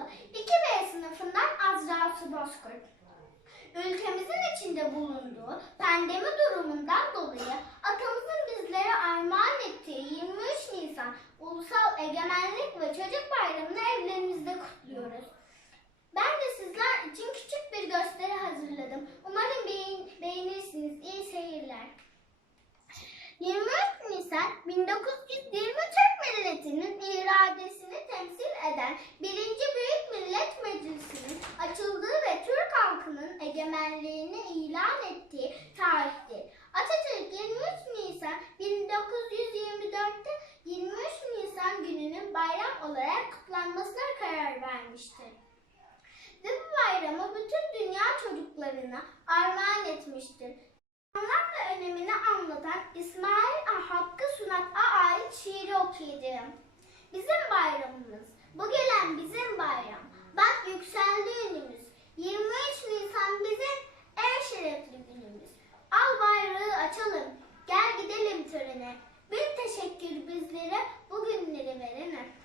Okulu 2B sınıfından Azra Su Bozkurt. Ülkemizin içinde bulunduğu pandemi durumundan dolayı atamızın bizlere armağan ettiği 23 Nisan Ulusal Egemenlik ve Çocuk Bayramı'nı evlerimizde kutluyoruz. Ben de sizler için küçük bir gösteri hazırladım. Umarım beğen- beğenirsiniz. İyi seyirler. 23 Nisan 1920 olarak kutlanmasına karar vermiştir. Ve bu bayramı bütün dünya çocuklarına armağan etmiştir. Anlam ve önemini anlatan İsmail Hakkı Sunat'a ait şiiri okuyacağım. Bizim bayramımız, bu gelen bizim bayram. Bak yükseldi önümüz. 23 Nisan bizim en şerefli günümüz. Al bayrağı açalım, gel gidelim törene. Bir teşekkür bizlere bu günleri verene.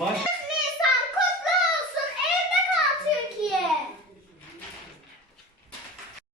Baş...